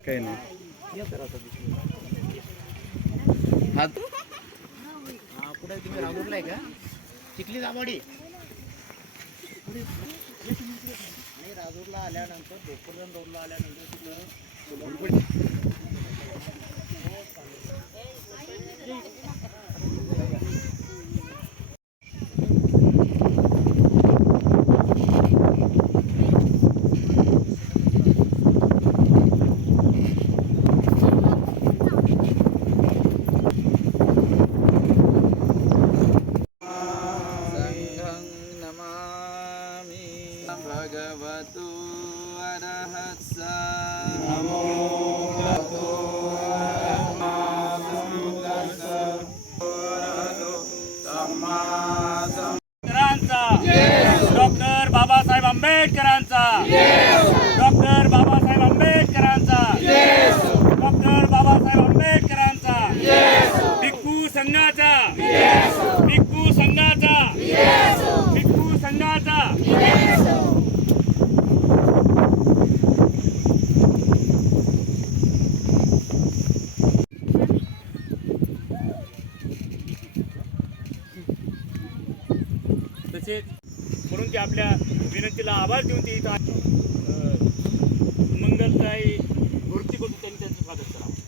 काही नाही हात. हा, कुठे तुम्ही राजूरला आहे का चिखली दाबोडी आणि राजूरला आल्यानंतर भोकरदन रोडला आल्यानंतर तिकडं संघं नमामि भगवतो अरहत्सा नमो आंबेडकरांचा डॉक्टर बाबासाहेब आंबेडकरांचा डॉक्टर बाबासाहेब आंबेडकरांचा डॉक्टर बाबासाहेब आंबेडकरांचा भिक्खू संघाचा भिक्खू संघाचा भिक्खू संघाचा असेल म्हणून ते आपल्या विनंतीला आभार देऊन ते इथं मंगलताई मूर्ती करून त्यांनी त्यांचं स्वागत करावं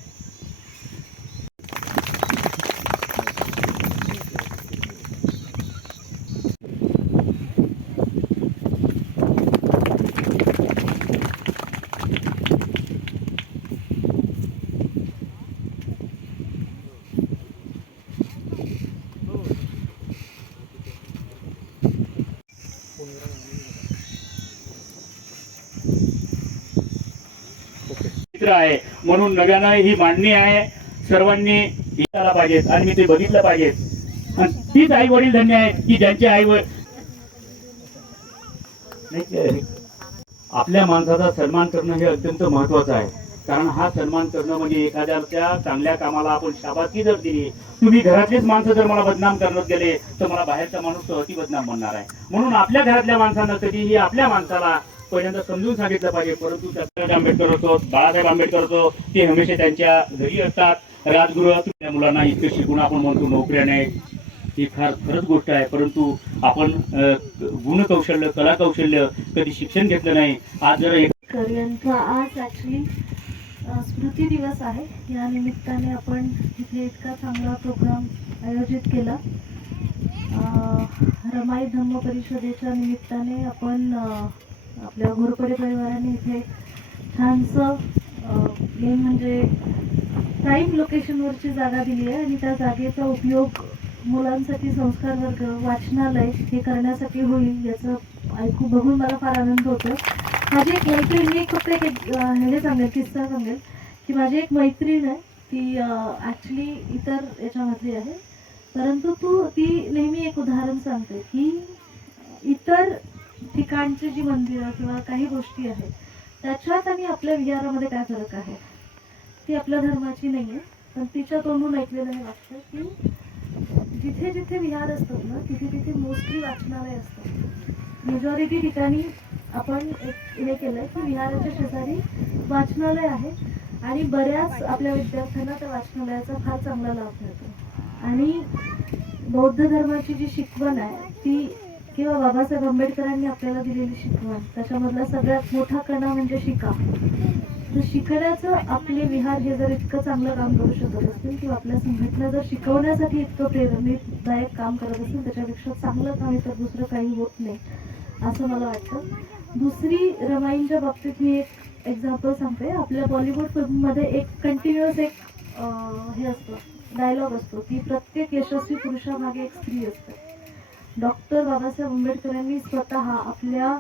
चित्र आहे म्हणून नव्यानं ही मांडणी आहे. सर्वांनी यायला पाहिजेत आणि मी ते बघितलं पाहिजेत आणि तीच आई वडील धन्य आहेत की ज्यांचे आई वडील आपल्या माणसाचा सन्मान करणं हे अत्यंत महत्वाचं आहे. कारण हा सन्मान करणं म्हणजे एखाद्याच्या चांगल्या कामाला आपण शाबासकी जर दिली तुम्ही घरातलेच माणसं जर मला बदनाम करत गेले तर मला बाहेरचा माणूस तो अति बदनाम म्हणणार आहे. म्हणून आपल्या घरातल्या माणसांना कधीही आपल्या माणसाला पहिल्यांदा समजून सांगितलं पाहिजे परंतु डॉक्टर आंबेडकर होतो बाळासाहेब आंबेडकर होतो ते हमेशा त्यांच्या घरी असतात. राजगृहात त्या मुलांना इतकं शिकून आपण म्हणतो नोकऱ्या नाही ही फार खरंच गोष्ट आहे. परंतु आपण गुणकौशल्य कला कौशल्य कधी शिक्षण घेतलं नाही. आज जर एक यांचा आज ॲक्च्युली स्मृती दिवस आहे. या निमित्ताने आपण इथे इतका चांगला प्रोग्राम आयोजित केला. रमाई धम्म परिषदेच्या निमित्ताने आपण आपल्या घोरपडे परिवाराने इथे छानसं मेन म्हणजे प्राईम लोकेशनवरची जागा दिली आहे आणि त्या जागेचा उपयोग मुलांसाठी संस्कार वर्ग वाचनालय हे करण्यासाठी होईल याचं ऐकू बघून मला फार आनंद होतो माझी एक मैत्रीण मी फक्त एक हे सांगेल किस्सा सांगेल की माझी एक मैत्रीण आहे ती ॲक्च्युली इतर याच्यामधली आहे. परंतु तू ती नेहमी एक उदाहरण सांगते की इतर ठिकाणची जी मंदिरं किंवा काही गोष्टी आहेत त्याच्यात आणि आपल्या विहारामध्ये काय फरक आहे? ती आपल्या धर्माची नाही आहे पण तिच्या तोंडून ऐकलेलं हे वाक्य की जिथे जिथे विहार असतात ना तिथे तिथे मोस्टली वाचनालय असतात. मेजॉरिटी ठिकाणी आपण एक हे केलंय की विहाराच्या शेजारी वाचनालय आहे आणि बऱ्याच आपल्या विद्यार्थ्यांना त्या वाचनालयाचा फार चांगला लाभ मिळतो. आणि बौद्ध धर्माची जी शिकवण आहे ती किंवा बाबासाहेब आंबेडकरांनी आपल्याला दिलेली शिकवण. त्याच्यामधला सगळ्यात मोठा कणा म्हणजे शिका. तर शिकण्याचं आपले विहार हे जर इतकं चांगलं काम करू शकत असतील किंवा आपल्या संघटना जर शिकवण्यासाठी इतकं प्रेरणेदायक काम करत असेल त्याच्यापेक्षा चांगलं काम तर दुसरं काही होत नाही असं मला वाटतं. दुसरी रमाईंच्या बाबतीत मी एक एक्झाम्पल सांगते. आपल्या बॉलिवूड फिल्ममध्ये एक कंटिन्युअस एक हे असतं डायलॉग असतो. की प्रत्येक यशस्वी पुरुषामागे एक स्त्री असते. डॉक्टर बाबासाहेब आंबेडकरांनी स्वतः आपल्या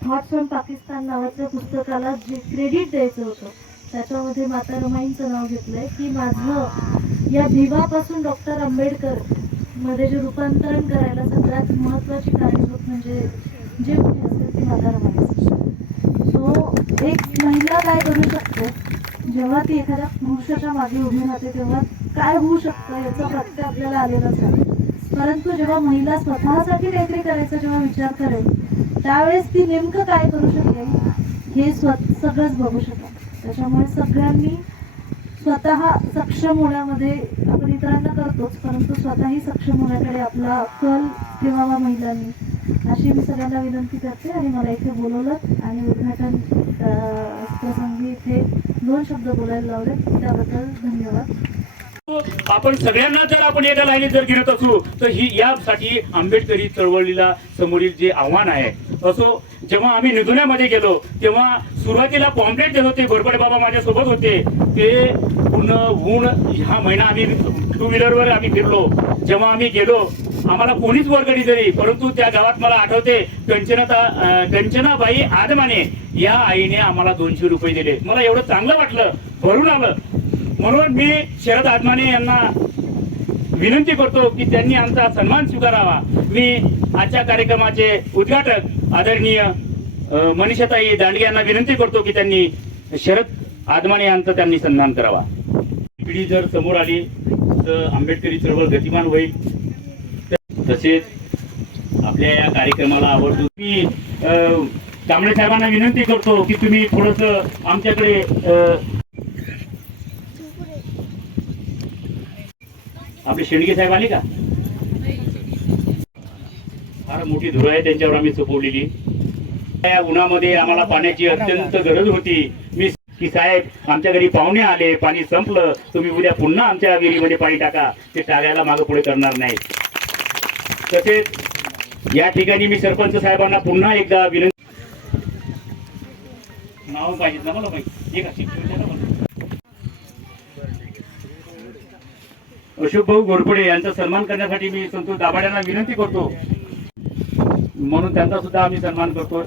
थॉट्स ऑन पाकिस्तान नावाच्या पुस्तकाला जे क्रेडिट द्यायचं होतं त्याच्यामध्ये माता रमाईंचं नाव घेतलंय की माझं या भिवापासून डॉक्टर आंबेडकरमध्ये जे रूपांतरण करायला सगळ्यात महत्वाची कारणीभूत म्हणजे जे कोणी असेल ती माता रमाई सो एक महिला काय करू शकते? जेव्हा ती एखाद्या पुरुषाच्या मागे उभी राहते तेव्हा काय होऊ शकतं याचा प्रत्यय आपल्याला आलेलाच आहे. परंतु जेव्हा महिला स्वतःसाठी काहीतरी करायचा जेव्हा विचार करेल त्यावेळेस ती नेमकं काय करू शकेल हे स्व सगळंच बघू शकेल त्याच्यामुळे सगळ्यांनी स्वतः सक्षम होण्यामध्ये आपण इतरांना करतोच परंतु स्वतःही सक्षम होण्याकडे आपला कल ठेवावा महिलांनी. अशी मी सगळ्यांना विनंती करते आणि मला इथे बोलवलं आणि उद्घाटन प्रसंगी इथे दोन शब्द बोलायला लावले. त्याबद्दल धन्यवाद. आपण सगळ्यांना जर आपण एका लाईनीत जर गिरत असू तर ही यासाठी आंबेडकरी चळवळीला समोरील जे आव्हान आहे असो जेव्हा आम्ही निधुण्यामध्ये गेलो तेव्हा सुरुवातीला पॉम्पलेट देत होते भरपडे बाबा माझ्यासोबत होते. ते ऊन ऊन हा महिना आम्ही टू व्हीलरवर आम्ही फिरलो. जेव्हा आम्ही गेलो आम्हाला कोणीच वर्गणी दिली परंतु त्या गावात मला आठवते कंचनता कंचनाबाई आदमाने या आईने आम्हाला दोनशे रुपये दिले. मला एवढं चांगलं वाटलं भरून आलं. म्हणून मी शरद आदमाने यांना विनंती करतो की त्यांनी आमचा सन्मान स्वीकारावा. मी आजच्या कार्यक्रमाचे उद्घाटक आदरणीय मनीषाताई दांडगे यांना विनंती करतो की त्यांनी शरद आदमाने यांचा त्यांनी सन्मान करावा. पिढी जर समोर आली तर आंबेडकरी चळवळ गतिमान होईल. तसेच आपल्या या कार्यक्रमाला आवडतो. मी कांबळे साहेबांना विनंती करतो की तुम्ही थोडस आमच्याकडे आपले शेंडगे साहेब आले का? फार मोठी धुरा आहे त्यांच्यावर आम्ही चुकवलेली या उन्हामध्ये आम्हाला पाण्याची अत्यंत गरज होती. मी की साहेब आमच्या घरी पाहुणे आले पाणी संपलं. तुम्ही उद्या पुन्हा आमच्या विहिरीमध्ये पाणी टाका. ते टाळ्याला मागे पुढे करणार नाही तसेच या ठिकाणी मी सरपंच साहेबांना पुन्हा एकदा विनंती नाव पाहिजेत ना मला अशोक भाऊ घोरपडे यांचा सन्मान करण्यासाठी मी संतोष दाभाड्यांना विनंती करतो. म्हणून त्यांचा सुद्धा आम्ही सन्मान करतो.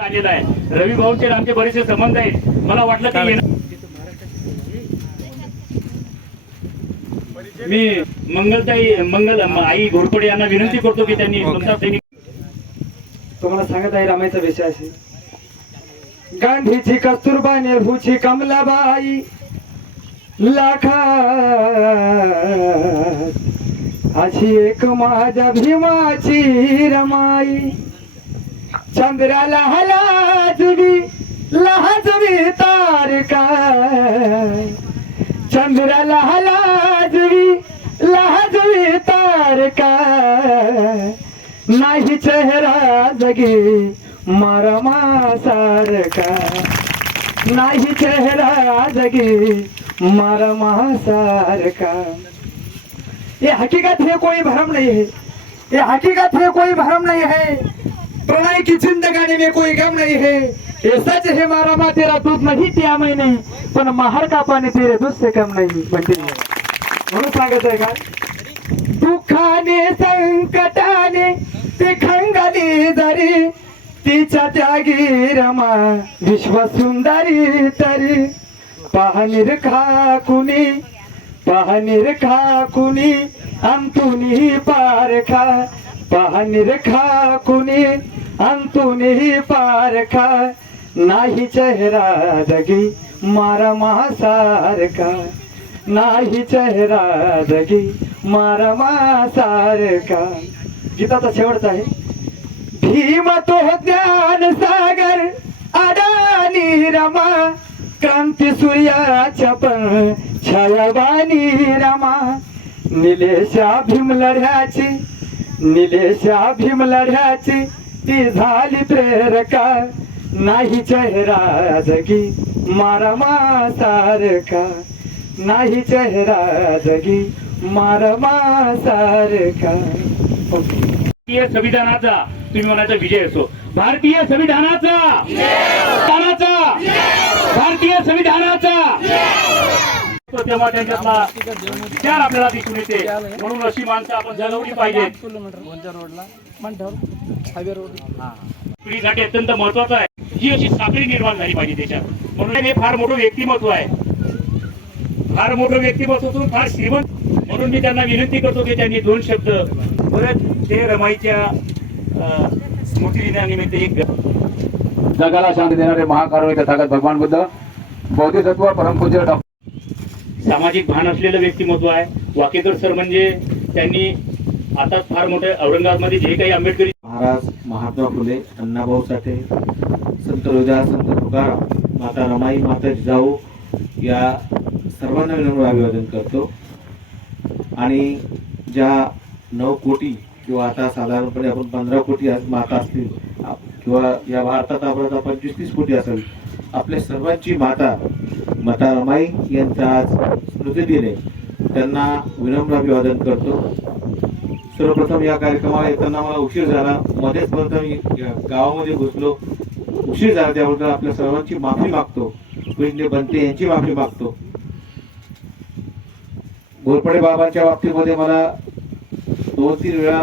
आलेला आहे. रवी भाऊचे आमचे बरेचसे संबंध आहेत. मला वाटलं की मी मंगलताई मंगल आई घोरपडे यांना विनंती करतो की त्यांनी तुम्हाला सांगत आहे रामायचा विषय असे गांधीची कस्तुरबा नेहरूची कमलाबाई लाखात. अशी एक माझ्या भीमाची रमाई. चंद्राला हलाजवी लहाजवी तारका चंद्राला हलाजवी लहाजवी तारका. नाही चेहरा जगे मारमा सारका नाही चेहरा जगे मारमा सारका ये हकीकत है कोई भरम नहीं है ये हकीकत है कोई भरम नहीं है प्रणय की जिंदगानी में कोई गम नहीं है। ये सच है मारा माँ तेरा दूध नहीं पिया मैंने पण महार का पाणी तेरे दूध से कम नहीं म्हणते म्हणून सांगत आहे का? दुःखाने संकटाने ते खंगाली जरी तिच्या त्यागी रमा विश्व सुंदरी तरी। पाहणीर खा कुणी पाहणीर खा कुणी अंतुनी पारखा। पाहणीर खा कुणी अंतुनी पारखा नाही चेहरा दगी मारा सारखा नाही चेहरा दगी मारा सारखा गीताचा शेवटचा आहे. भीम तो ज्ञान सागर अडानी रमा. क्रांती सूर्याच्या पण छायावानी रमा. निलेशा भीम लढ्याची निलेशा भीम लढ्याची ती झाली प्रेरका नाही चेहरा जगी मारमा सारखा नाही चेहरा जगी मारमा सारखा भारतीय संविधानाचा तुम्ही म्हणायचा विजय असो. भारतीय संविधानाचा! संविधानाचा भारतीय संविधानाचा! तेव्हा त्यांच्यातला विचार आपल्याला दिसून येते. म्हणून अशी माणसं आपण जगवली पाहिजे. कोणत्या रोडला हायवे रोड पिढीसाठी अत्यंत महत्वाचं आहे. ही अशी साखळी निर्माण झाली पाहिजे देशात. म्हणून हे फार मोठं व्यक्तिमत्व आहे. फार मोठं व्यक्तिमत्व असून फार श्रीमंत. म्हणून मी त्यांना विनंती करतो की त्यांनी दोन शब्द परत ते रमाईच्या अं, स्मृती दिनानिमित्त एक जगाला शांती देणारे महाकारुणिक तथागत भगवान बुद्ध बौद्धिसत्व परमपूज्य डॉक्टर सामाजिक भान असलेलं व्यक्तिमत्व आहे. वाकेकर सर म्हणजे त्यांनी आता फार मोठे औरंगाबादमध्ये जे काही आंबेडकरी महाराज महात्मा फुले अण्णाभाऊ साठे संत रोजा संत तुकाराम माता रमाई माता जिजाऊ या सर्वांना विनम्र अभिवादन करतो. आणि ज्या नऊ कोटी किंवा आता साधारणपणे आपण पंधरा कोटी माता असतील किंवा या भारतात आपण आता पंचवीस तीस कोटी असेल आपल्या सर्वांची माता माता रमाई यांचा आज स्मृतिदिन आहे. त्यांना विनम्र अभिवादन करतो. सर्वप्रथम या कार्यक्रमाला येताना मला उशीर झाला. मध्येच परत मी गावामध्ये घुसलो. उशीर झाला त्याबद्दल आपल्या सर्वांची माफी मागतो. पूजनीय बनते यांची माफी मागतो. घोरपडे बाबांच्या बाबतीमध्ये मला दोन तीन वेळा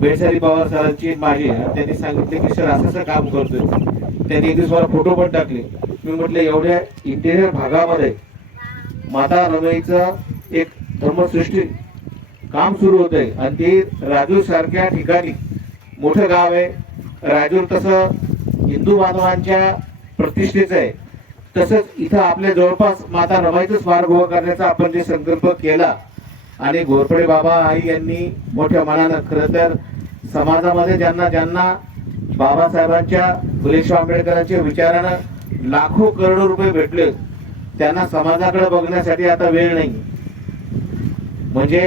बेळसारी पवार सरांची माझी त्यांनी सांगितले की सर असं असं काम करतोय. त्यांनी एक दिवस मला फोटो पण टाकले. मी म्हटलं एवढ्या इंटेरियर भागामध्ये माता रमईचं एक धर्मसृष्टी काम सुरू होत आहे आणि ते राजूर सारख्या ठिकाणी मोठं गाव आहे. राजूर तसं हिंदू बांधवांच्या प्रतिष्ठेचं आहे. तसंच इथं आपल्या जवळपास माता रमाईचं स्मारक उभं करण्याचा आपण जे संकल्प केला आणि घोरपडे बाबा आई यांनी मोठ्या मनानं खरं तर समाजामध्ये ज्यांना ज्यांना बाबासाहेबांच्या फुलेश्वर आंबेडकरांच्या विचारानं लाखो करोडो रुपये भेटले त्यांना समाजाकडे बघण्यासाठी आता वेळ नाही. म्हणजे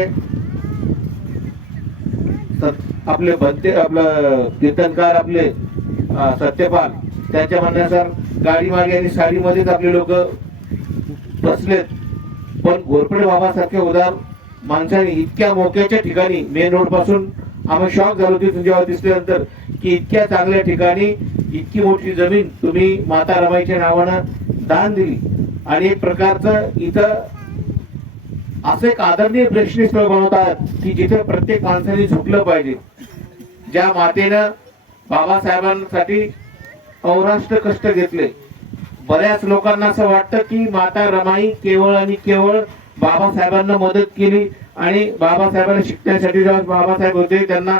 आपले भंते आपलं कीर्तनकार आपले सत्यपाल त्यांच्या म्हणण्यानुसार गाडी मागे आणि साडीमध्येच आपले लोक बसलेत. पण घोरपडे बाबासारखे उदार माणसाने इतक्या मोक्याच्या ठिकाणी मेन रोडपासून आम्ही शॉक झालो तिथून जेव्हा दिसल्यानंतर की इतक्या चांगल्या ठिकाणी इतकी मोठी जमीन तुम्ही माता रमाईच्या नावानं दान दिली. आणि एक प्रकारचं इथं असं एक आदरणीय प्रेक्षणीय स्थळ बनवतात की जिथे प्रत्येक माणसाने झुकलं पाहिजे. ज्या मातेनं बाबासाहेबांसाठी अवराष्ट्र कष्ट घेतले. बऱ्याच लोकांना असं वाटतं की माता रमाई केवळ आणि केवळ बाबासाहेबांना मदत केली आणि बाबासाहेबांना शिकण्यासाठी जेव्हा बाबासाहेब होते त्यांना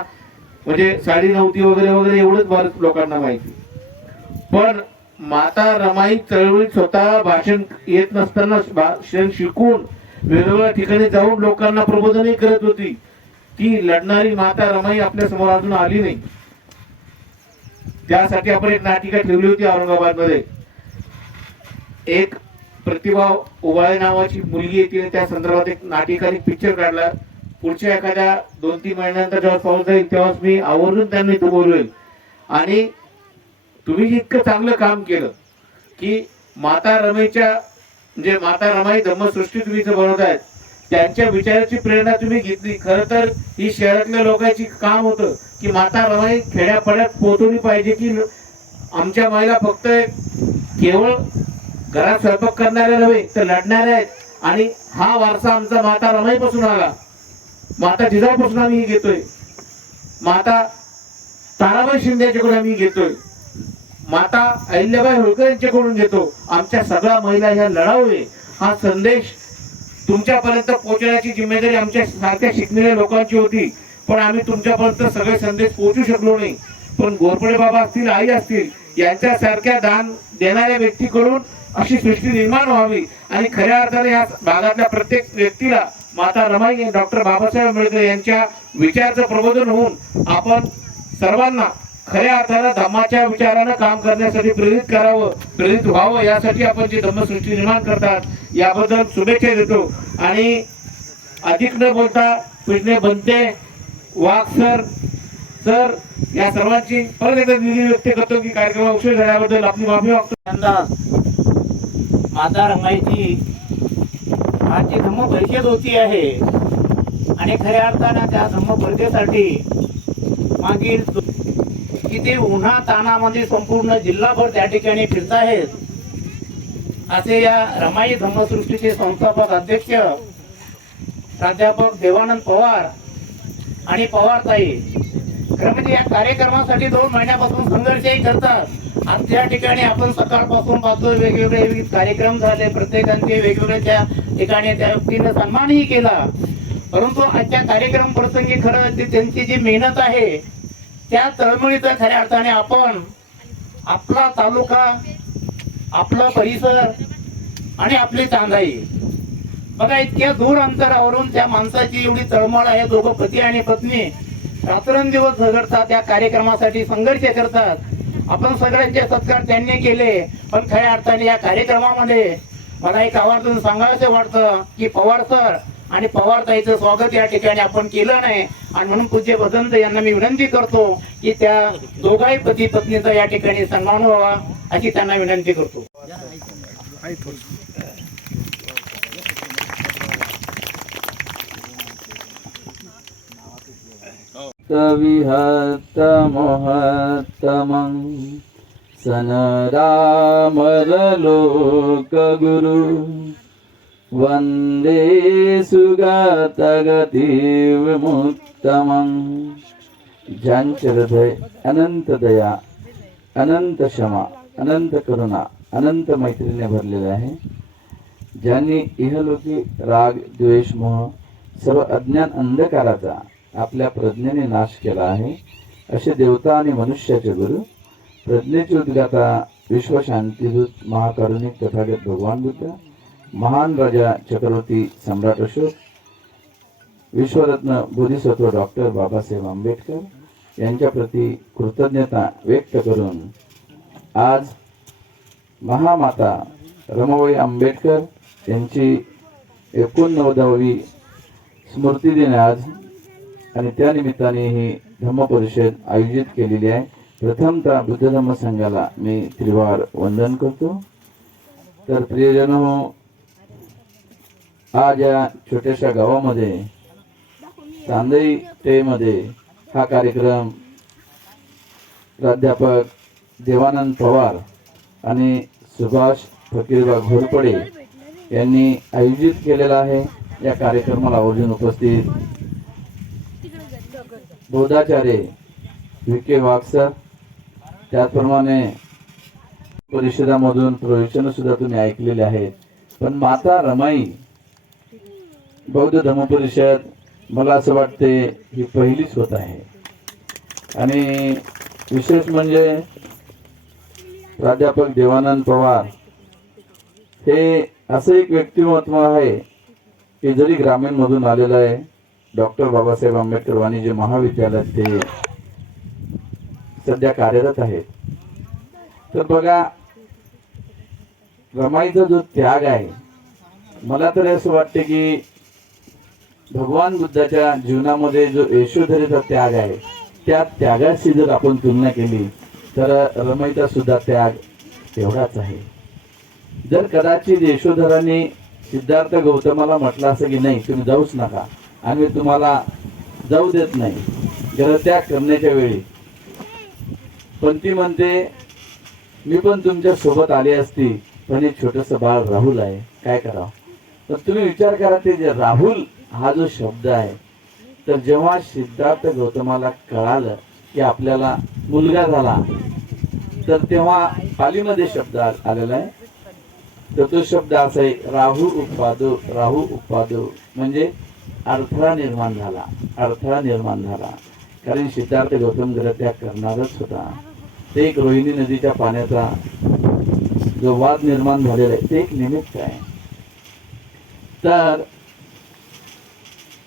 म्हणजे साडी नव्हती वगैरे वगैरे एवढंच बरंच लोकांना माहिती. पण माता रमाई चळवळीत स्वतः भाषण येत नसताना भाषण शिकून वेगवेगळ्या ठिकाणी जाऊन लोकांना प्रबोधनही करत होती. की लढणारी माता रमाई आपल्यासमोर अजून आली नाही. त्यासाठी आपण एक नाटिका ठेवली होती औरंगाबादमध्ये एक प्रतिभा उबाळे नावाची मुलगी येते त्या संदर्भात एक नाटिकाने पिक्चर काढला. पुढच्या एखाद्या दोन तीन महिन्यानंतर जेव्हा पाऊस जाईल तेव्हाच मी आवर्जून त्यांनी इथं बोलवेल. आणि तुम्ही इतकं चांगलं काम केलं की माता रमाईच्या म्हणजे माता रमाई धर्मसृष्टी तुम्ही इथं बनवतायत त्यांच्या विचाराची प्रेरणा तुम्ही घेतली. खरं तर ही शहरातल्या लोकांची काम होतं की माता रमाई खेड्यापाड्यात पोहोचवली पाहिजे की आमच्या महिला फक्त केवळ घरात स्वयंपाक करणाऱ्या नव्हे तर लढणाऱ्या आहेत. आणि हा वारसा आमचा माता रमाईपासून आला. माता जिजाऊपासून आम्ही घेतोय. माता ताराबाई शिंदेच्याकडून आम्ही घेतोय. माता अहिल्याबाई होळकर यांच्याकडून घेतो. आमच्या सगळ्या महिला ह्या लढाऊ आहे हा संदेश तुमच्यापर्यंत पोहोचण्याची जिम्मेदारी आमच्या सारख्या शिकलेल्या लोकांची होती. पण आम्ही तुमच्यापर्यंत सगळे संदेश पोहोचू शकलो नाही. पण गोरपडे बाबा असतील आई असतील यांच्यासारख्या दान देणाऱ्या व्यक्तीकडून अशी सृष्टी निर्माण व्हावी. आणि खऱ्या अर्थाने या भागातल्या प्रत्येक व्यक्तीला माता रमाई डॉक्टर बाबासाहेब आंबेडकर यांच्या विचाराचं प्रबोधन होऊन आपण सर्वांना खऱ्या अर्थानं धम्माच्या विचारानं काम करण्यासाठी प्रेरित करावं प्रेरित व्हावं यासाठी आपण जी धम्मसृष्टी निर्माण करतात याबद्दल शुभेच्छा देतो. आणि अधिक न बोलता पिढणे बनते वाघ सर सर या सर्वांची परत एकदा निधी व्यक्त करतो की कार्यक्रम उशीर झाल्याबद्दल आपली माफी मागतो. यंदा माता रमाईची माझी धम्म परिषद होती आहे. आणि खऱ्या अर्थानं त्या धम्म परिषदेसाठी मागील किती उन्हा तानामध्ये संपूर्ण जिल्हाभर त्या ठिकाणी फिरत आहेत असे या रमाई धम्मसृष्टीचे संस्थापक अध्यक्ष प्राध्यापक देवानंद पवार आणि पवारताई. खरं म्हणजे या कार्यक्रमासाठी दोन महिन्यापासून संघर्षही करतात. आज त्या ठिकाणी आपण सकाळपासून पाहतोय वेगवेगळे विविध कार्यक्रम झाले प्रत्येकांचे वेगवेगळे त्या ठिकाणी त्या व्यक्तीनं सन्मानही केला. परंतु आजच्या कार्यक्रम प्रसंगी खरं त्यांची जी मेहनत आहे त्या तळमळीचं खऱ्या अर्थाने आपण आपला तालुका आपला परिसर आणि आपली चांदाई. बघा इतक्या दूर अंतरावरून त्या माणसाची एवढी तळमळ आहे दोघं पती आणि पत्नी. रात्रंदिवस झगडतात त्या कार्यक्रमासाठी संघर्ष करतात. आपण सगळ्यांचे सत्कार त्यांनी केले पण खऱ्या अर्थाने या कार्यक्रमामध्ये मला एक आवर्जून सांगायचं वाटतं की पवार सर आणि पवार ताईचं स्वागत या ठिकाणी आपण केलं नाही. आणि म्हणून पूज्य भदंत यांना मी विनंती करतो की त्या दोघाही पती पत्नीचा या ठिकाणी सन्मान व्हावा अशी त्यांना विनंती करतो. विहत्तमोहत्तमं। सनरामरलोकगुरु वन्दे सुगतगतिविमुत्तमं। ज्यांचे हृदय अनंत दया अनंत क्षमा अनंत करुणा अनंत मैत्रीने भरलेले आहे। ज्यांनी इहलोकी राग द्वेष मोह सर्व अज्ञान अंधकाराचा आपल्या प्रज्ञेने नाश केला आहे. असे देवता आणि मनुष्याचे गुरु प्रज्ञेचे उद्गाता विश्वशांतीदूत महाकारुणिक तथागत भगवान बुद्ध महान राजा चक्रवर्ती सम्राट अशोक विश्वरत्न बोधिसत्व डॉक्टर बाबासाहेब आंबेडकर यांच्या प्रती कृतज्ञता व्यक्त करून आज महामाता रमाबाई आंबेडकर यांची एकोणनव्वदावी स्मृती दिन आज आणि त्या निमित्ताने ही धम्म परिषद आयोजित केलेली आहे. प्रथमतः बुद्ध धम्म संघाला मी त्रिवार वंदन करतो. तर प्रियजन आज या छोट्याशा गावामध्ये चांदई टेमध्ये हा कार्यक्रम प्राध्यापक देवानंद पवार आणि सुभाष फकीरबा घोरपडे यांनी आयोजित केलेला आहे. या कार्यक्रमाला आवर्जून उपस्थित बोधाचार्य के वागसर त्याचप्रमाणे परिषदामधून प्रवचन सुद्धा तुम्ही ऐकलेले आहेत. पण माता रमाई बौद्ध धर्मपरिषद मला असं वाटते ही पहिलीच होत आहे. आणि विशेष म्हणजे प्राध्यापक देवानंद पवार हे असं एक व्यक्तिमत्व आहे की जरी ग्रामीण मधून आलेलं आहे डॉक्टर बाबासाहेब आंबेडकर वाणिज्य महाविद्यालयात ते सध्या कार्यरत आहेत. तर बघा रमाईचा जो त्याग आहे मला तर असं वाटते की भगवान बुद्धाच्या जीवनामध्ये जो यशोधरेचा त्याग आहे त्या त्यागाशी जर आपण तुलना केली तर रमाईचा सुद्धा त्याग तेवढाच आहे. जर कदाचित यशोधराने सिद्धार्थ गौतमाला म्हटलं असं की नाही तुम्ही जाऊच नका. आम्ही तुम्हाला जाऊ देत नाही. जलत्याग करण्याच्या वेळी. पण ती म्हणते मी पण तुमच्यासोबत आली असती पण एक छोटस बाळ राहुल आहे. काय करावं? तर तुम्ही विचार करा ते जे राहुल हा जो शब्द आहे तर जेव्हा सिद्धार्थ गौतमाला कळालं की आपल्याला मुलगा झाला तर तेव्हा पालीमध्ये शब्द आलेला आहे. तर तो शब्द असा आहे राहू उत्पादो राहू उत्पादो म्हणजे अडथळा निर्माण झाला. अडथळा निर्माण झाला. कारण सिद्धार्थ गौतम ग्रहत्याग करणारच होता. ते एक रोहिणी नदीच्या पाण्याचा जो वाद निर्माण झालेला आहे ते एक निमित्त आहे. तर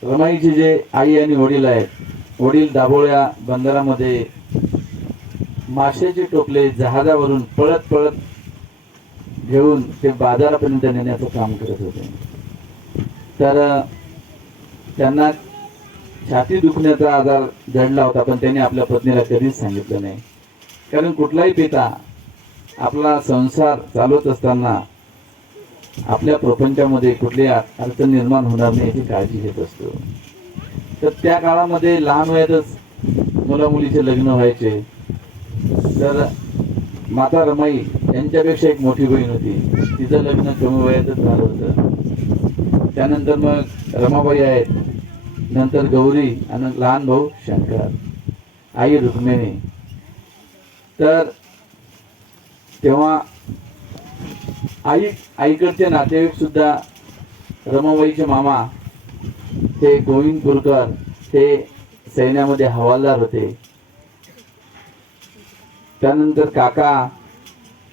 रमाईचे जे आई आणि वडील आहेत वडील दाभोळ्या बंदरामध्ये माशाचे टोपले जहाजावरून पळत पळत घेऊन ते बाजारापर्यंत नेण्याचं काम करत होते. तर त्यांना छाती दुखण्याचा आजार जडला होता पण त्यांनी आपल्या पत्नीला कधीच सांगितलं नाही. कारण कुठलाही पिता आपला संसार चालवत असताना आपल्या प्रपंचामध्ये कुठली अडचण निर्माण होणार नाही याची काळजी घेत असतो. तर त्या काळामध्ये लहान वयातच मुला मुलीचे लग्न व्हायचे. तर माता रमाई यांच्यापेक्षा एक मोठी बहीण होती. तिचं लग्न कमी वयातच झालं होतं. त्यानंतर मग रमाबाई आहेत. नंतर गौरी आणि लहान भाऊ शंकर आई रुक्मिणी. तर तेव्हा आई आईकडचे नातेवाईक सुद्धा रमाबाईचे मामा ते गोविंद कुलकर ते सैन्यामध्ये हवालदार होते. त्यानंतर काका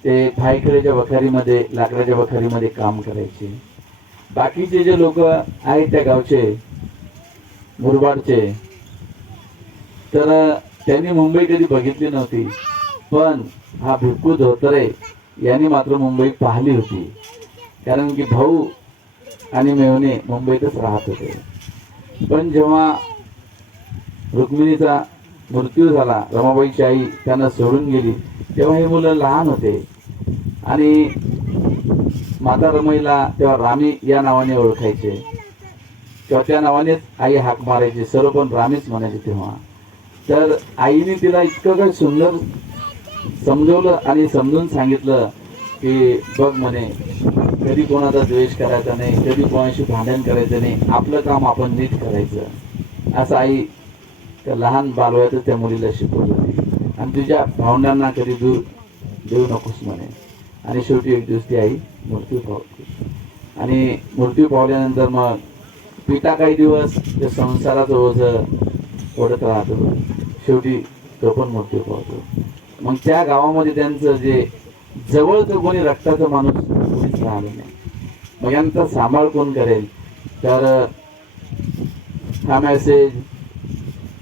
ते भायखळेच्या वखारीमध्ये लाकडाच्या वखारीमध्ये काम करायचे. बाकीचे जे लोक आहेत त्या गावचे मुरबाडचे तर त्यांनी मुंबई कधी बघितली नव्हती. पण हा भिक्कू धोतरे यांनी मात्र मुंबई पाहिली होती. कारण की भाऊ आणि मेवणे मुंबईतच राहत होते. पण जेव्हा रुक्मिणीचा मृत्यू झाला रमाबाईची आई त्यांना सोडून गेली तेव्हा हे मुलं लहान होते. आणि माता रमाईला तेव्हा रामी या नावाने ओळखायचे. किंवा त्या नावानेच आई हाक मारायची सर्व पण रामीच म्हणायचे तेव्हा. तर आईने तिला इतकं काही सुंदर समजवलं आणि समजून सांगितलं की बघ म्हणे कधी कोणाचा द्वेष करायचा नाही कधी कोणाशी भांडण करायचं नाही आपलं काम आपण नीट करायचं. असं आई त्या लहान बालवयातच त्या मुलीला शिकवत होती. आणि तुझ्या भावंडांना कधी दूर देऊ नकोस म्हणे. आणि शेवटी एक दिवस ती आई मृत्यू पावली. आणि मृत्यू पावल्यानंतर मग पिता काही दिवस त्या संसाराचं ओझं ओढत राहतो. शेवटी तो पण मृत्यू पावतो मग त्या गावामध्ये त्यांचं जे जवळचं कोणी रक्ताचं माणूस कोणीच राहिलं नाही. मग यांचा सांभाळ कोण करेल? तर हा मेसेज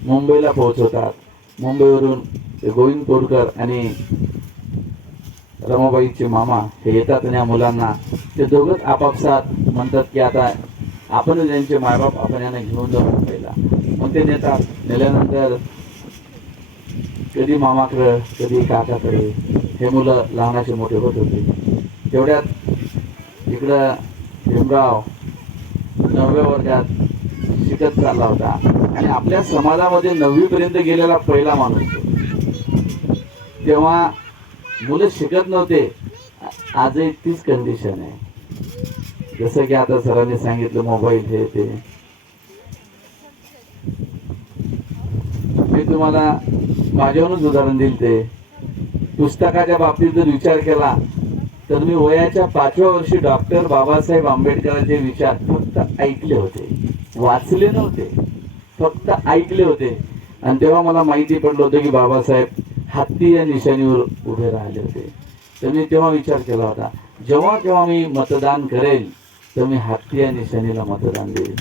मुंबईला पोहोचवतात. मुंबईवरून ते गोविंद पोरकर आणि रमाबाईचे मामा हे येतात आणि या मुलांना ते दोघंच आपापसात म्हणतात की आता आपण त्यांचे मायबाप आपण यांना घेऊन जाऊ पहिला. मग ते नेतात नेल्यानंतर कधी मामाकडं कधी काकाकडे. हे मुलं लहानाचे मोठे होत होते. तेवढ्यात इकडं भीमराव नवव्या वर्गात शिकत चालला होता. आणि आपल्या समाजामध्ये नववीपर्यंत गेलेला पहिला माणूस तेव्हा मुलं शिकत नव्हते. आजही तीच कंडिशन आहे. जसं की आता सरांनी सांगितलं मोबाईल हे ते. मी तुम्हाला माझ्यावरूनच उदाहरण दिल ते. पुस्तकाच्या बाबतीत जर विचार केला तर मी वयाच्या पाचव्या वर्षी डॉक्टर बाबासाहेब आंबेडकरांचे विचार फक्त ऐकले होते. वाचले नव्हते. फक्त ऐकले होते. आणि तेव्हा मला माहिती पडलं होतं की बाबासाहेब हत्ती या निशाणीवर उभे राहिले होते. तर मी तेव्हा विचार केला होता जेव्हा केव्हा मी मतदान करेल तर मी हत्ती या निशाणीला मतदान देईल